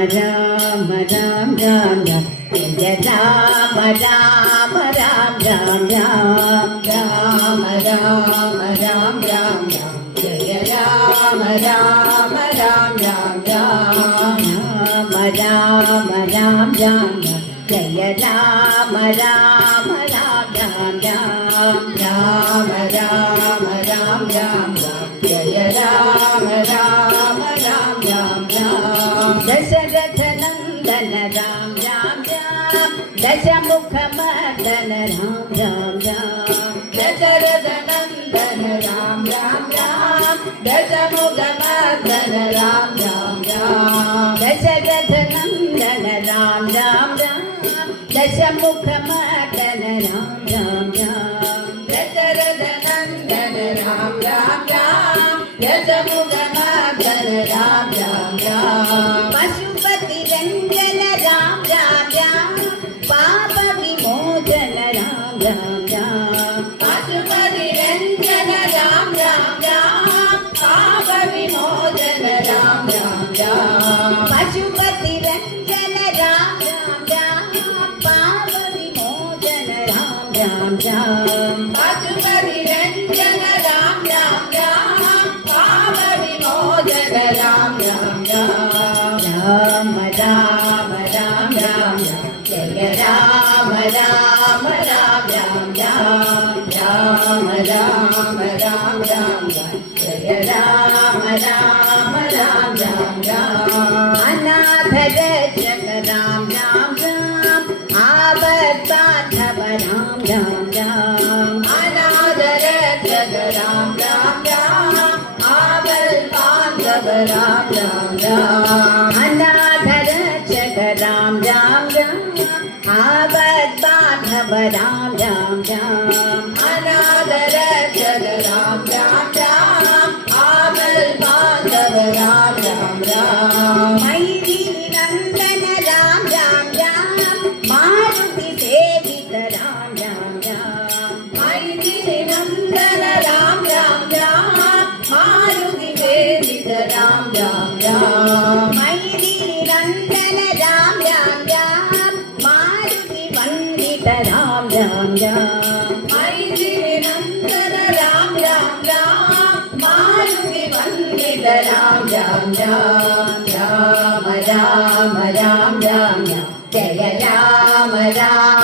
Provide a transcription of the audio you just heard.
Ram Ram Ram Jaya Ram Ram Ram Ram Ram Ram Ram Ram Ram Jaya Ram Ram Ram Ram Ram Ram Ram Ram Jaya Ram Ram Ram Ram Ram Ram Ram Ram Ram Jaya Ram Ram Ram Ram Ram Dasharatha Nandana Ram Ram Ram Dashamukha Mardana Ram Ram Ram Dasharatha Nandana Ram Ram Ram Dashamukha Mardana Ram Ram Ram Dasharatha Nandana Ram Ram Ram Dashamukha Mardana Ram Ram Ram Dasharatha Nandana Ram Ram Ram Dashamukha Mardana Ram Ram Ram Pashupati Ranjana Ram Ram Ram Papa Vimodana Ram Ram Ram Pashupati Ranjana Ram Ram Ram Papa Vimodana Ram Ram Ram Pashupati Ranjana Ram Ram Ram Papa Vimodana Ram Ram Ram Pashupati Ranjana Ram Ram Ram Papa Vimodana Ram Ram Ram Ram Ram Ram Ram Jaya Ram Ram Ram Ram Ram Ram Ram Ram Ram Jaya Ram Ram Ram Ram Ram Anadharajaka Ram Ram Ram Avatbandhava Ram Ram Ram Anadharajaka Ram Ram Ram Avatbandhava Ram Ram Ram Anadharajaka Ram Ram Ram Avatbandhava Ram Ram Ram Anadharajaka Ram Ram Ram Avatbandhava Ram Ram Ram Maithili Nandana Ram Ram Ram Maruti Sevita Ram Ram Ram Maithili Nandana Ram Ram Ram Maruti Sevita Ram Ram Ram Maithili Nandana Ram Ram Ram Maruti Vandita Ram Ram Ram Maithili Nandana Ram Ram Ram Maruti Vandita Ram Ram Ram Ram Ram Ram Ram Jaya Ram Ram